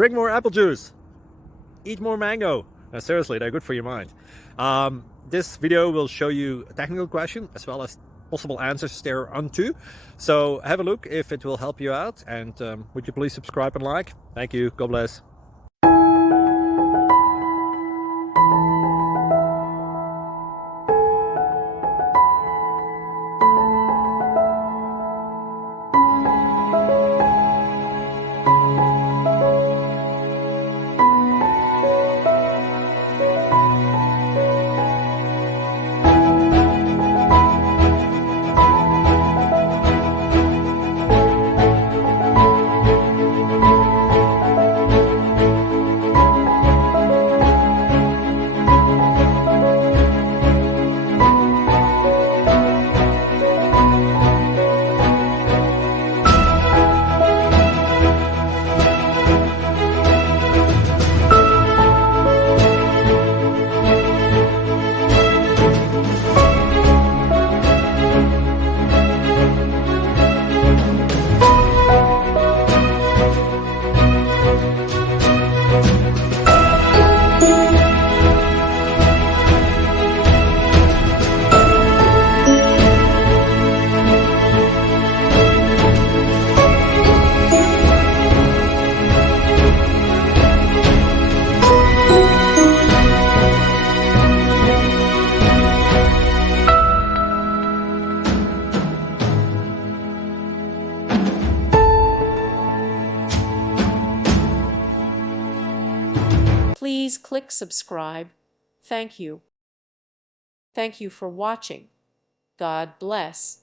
Drink more apple juice. Eat more mango. Seriously, they're good for your mind. This video will show you a technical question as well as possible answers thereunto. So have a look if it will help you out, and would you please subscribe and like? Thank you. God bless. Please click subscribe. Thank you. Thank you for watching. God bless.